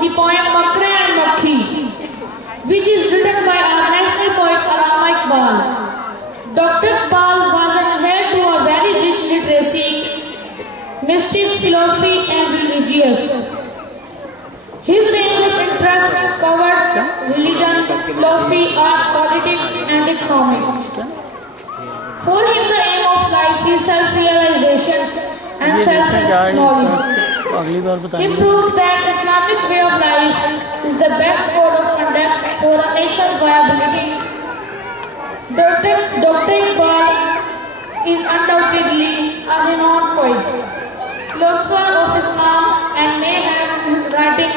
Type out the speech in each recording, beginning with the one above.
the poem Makre and Makhi, which is written by our national poet Allama Iqbal. Dr. Iqbal was an heir to a very rich literacy, mystic philosophy and religious. His range of interests covered religion, philosophy, art, politics and economics. For him the aim of life is self-realization and self-knowledge. He proved that Islamic way of life is the best code of conduct for a nation's viability. Dr. Iqbal is undoubtedly a renowned poet, philosopher of Islam, and may have in his writing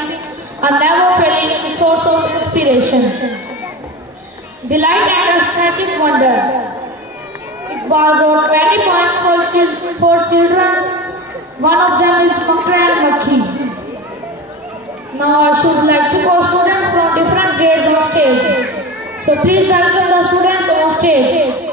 a never-failing source of inspiration, delight and aesthetic wonder. Iqbal wrote many poems for children. One of them is Makre and Makhi. Now I should like to call students from different grades on stage. So please welcome the students on stage.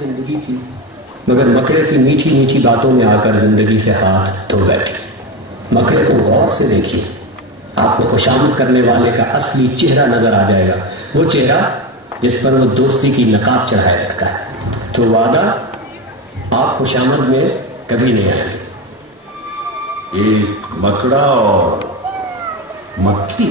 जिंदगी थी मगर मकड़े की मीठी मीठी बातों में आकर जिंदगी से हाथ धो बैठे। मकड़े को गौर से देखिए, आपको खुशामद करने वाले का असली चेहरा नजर आ जाएगा, वो चेहरा जिस पर वो दोस्ती की नकाब चढ़ाए रखता है। तो वादा, आप खुशामद में कभी नहीं आएंगे। एक मकड़ा और मक्खी।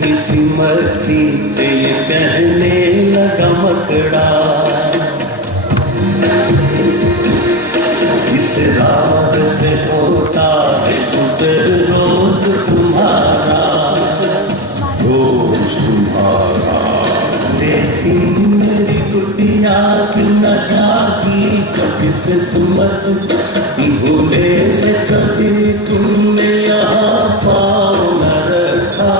किसी मक्खी से ये कहने लगा मकड़ा, इस रात से होता है गुजर रोज तुम्हारा, रोज तुम्हारा। देखी मेरी कुटिया की न झाकी कभी किस्मत की भूले से कभी तुमने यहाँ पाँव न रखा,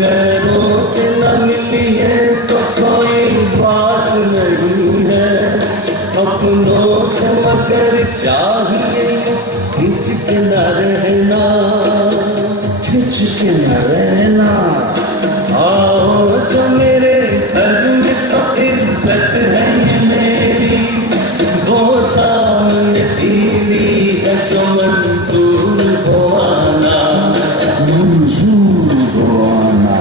गैरों से न मिली है तो कोई बात नहीं है, अपनों से मगर चाहिए खिंच के न रहना, खिंच के न रहना। आओ जो मेरे घर में तो इज्जत है ये मेरी, वो सामने सीधी है जो मंजूर हो आना, मंजूर हो आना।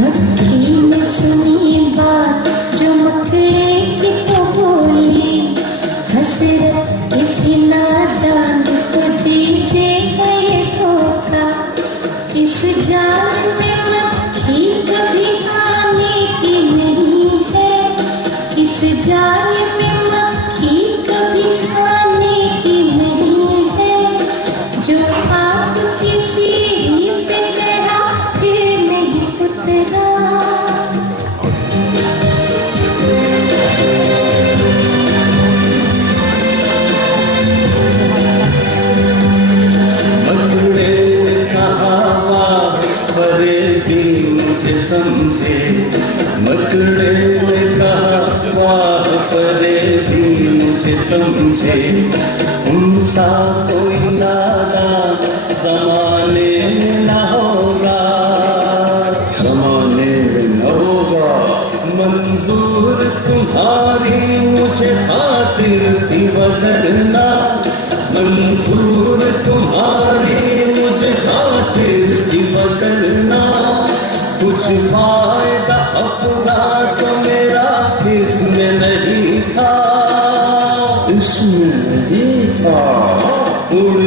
मक्खी ने सुनी बात जो मकड़े की तो बोली, हसरत किसी नादान को दीजिए ये धोखा, इस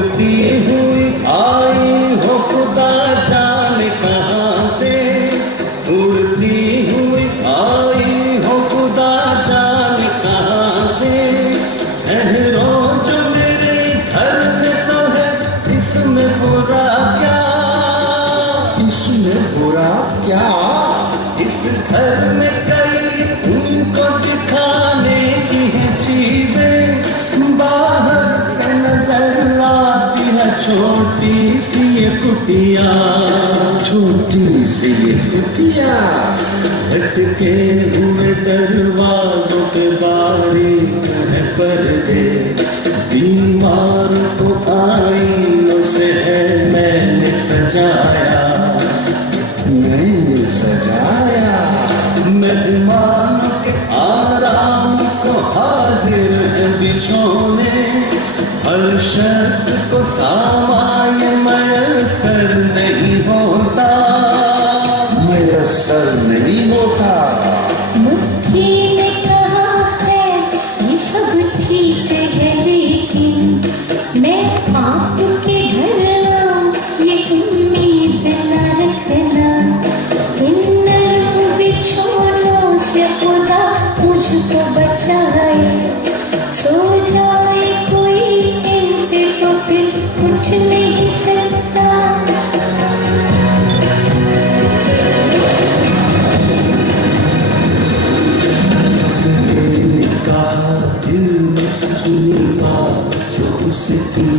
उड़ती हुई आई हो खुदा जाने कहाँ से, उड़ती हुई आई हो खुदा जाने कहाँ से। ठहरो जो मेरे घर में तो है, इसमें बुरा क्या, इसमें बुरा क्या? इस घर में कई तुमको दिखाने की है चीजें, बाहर से नजर आती है छोटी सी ये कुटिया, छोटी सी ये कुटिया। भटके हुए दरवाजों के बारीक है पर्दे, दीवार को आईनों से है मैंने सजाया, मैंने सजाया। मेहमानों के आराम को हाजिर है बिछोने, हर शख्स को सामान्य मयसर नहीं होता, मयसर नहीं होता। मुट्ठी ने कहा है ये सब ठीक है, लेकिन मैं आपके घर आऊं ये उम्मीद न रखना। इन नर्म बिछोनों से खुदा मुझको बचाए, सो जाए कोई इन पे तो फिर उठ नहीं सकता। दिल में सुनी बात जो उसकी,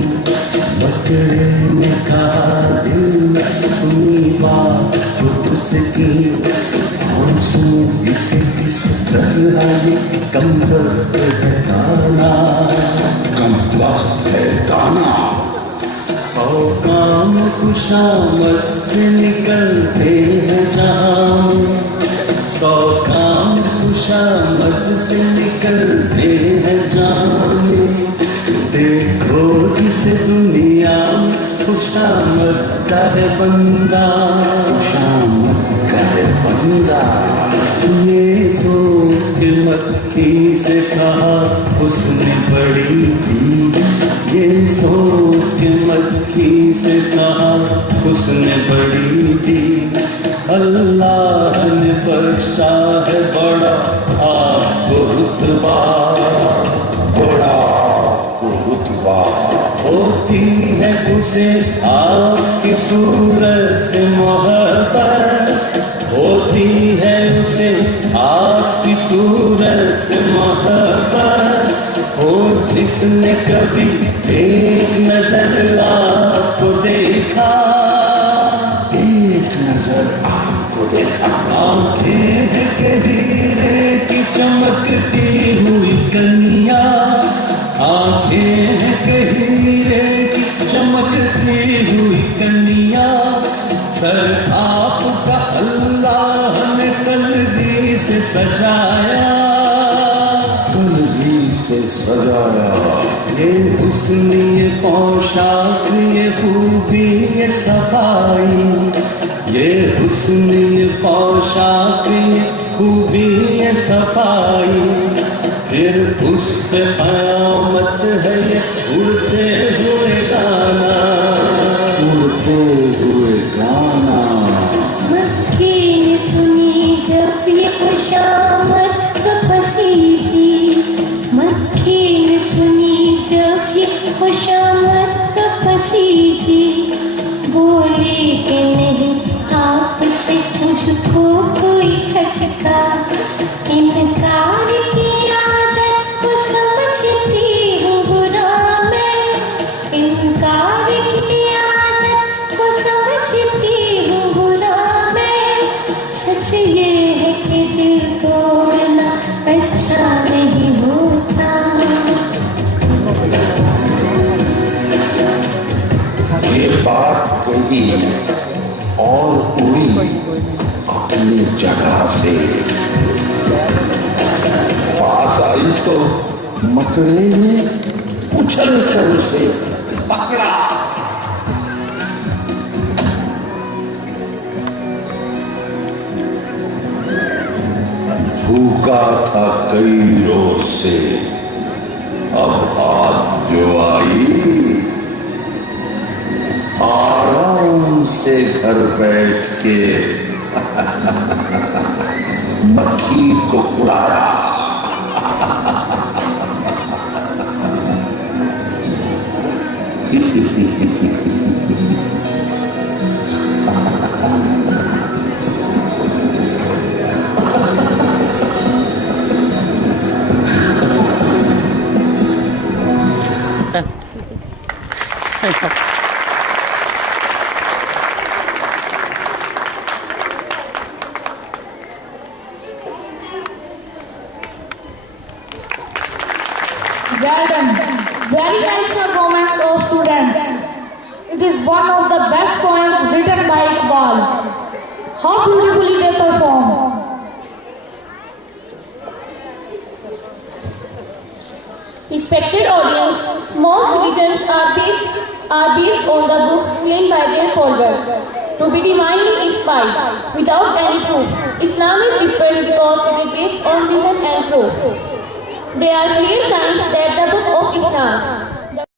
बकरे ने कहा दिल में सुनी बात जो उसकी, आंसू इसे किस तरह ये कम वक्त है गाना, कम वक्त है गाना। सौ काम खुशामद से निकलते हैं जहां, सौ काम खुशामद से निकलते हैं जाने। देखो जिस दुनिया में खुशामद का है बंदा, खुशामद का है बंदा। ये सोच के मक्खी से कहा उसने बड़ी थी, ये सोच के मक्खी से कहा उसने बड़ी थी। अल्लाह ने बख्शा है बड़ा आपको रुतबा, बड़ा रुतबा। होती है उसे आपकी सूरत से मोहब्बत, होती है उसे आपकी सूरत से मोहब्बत। हो जिसने कभी एक नजर आपको देखा, एक नजर आपको देखा। आंखें के हीरे की चमकती हुई कनिया, आंखें के हीरे की चमकती हुई कनिया। सर आपका अल्लाह ने कलगी से सजाया, कलगी से सजाया। ये हुस्न ये पोशाक ये खूबी ये सफाई, ये हुस्न ये पोशाक ये खूबी ये सफाई। फिर उस पे क़यामत है ये उड़ते हुए गाना, उड़ते हुए गाना। मक्खी ने सुनी जब ये खुशामद का पसीजी, मक्खी ने सुनी जब ये खुशामद का पसीजी। बोली कि नहीं आपसे मुझको कोई खटका, इनकार की आदत को समझती हूँ बुरा मैं, इनकार की आदत को समझती हूँ बुरा मैं। सच ये है कि दिल तोड़ना अच्छा नहीं होता। ये बात कही और उड़ी अपनी जगह से। पास आई तो मकड़े ने उछल कर उसे पकड़ा। भूखा था कई रोज से, अब हाथ जो आई आराम से घर बैठ के मक्खी को उड़ाया। Well done. Very nice performance of students. It is one of the best poems written by Iqbal. How beautifully they perform. Respected audience, most religions are based on the books claimed by their followers to be divinely inspired without any proof. Islam is different because it is based on reason and proof. There are clear signs that the book of Islam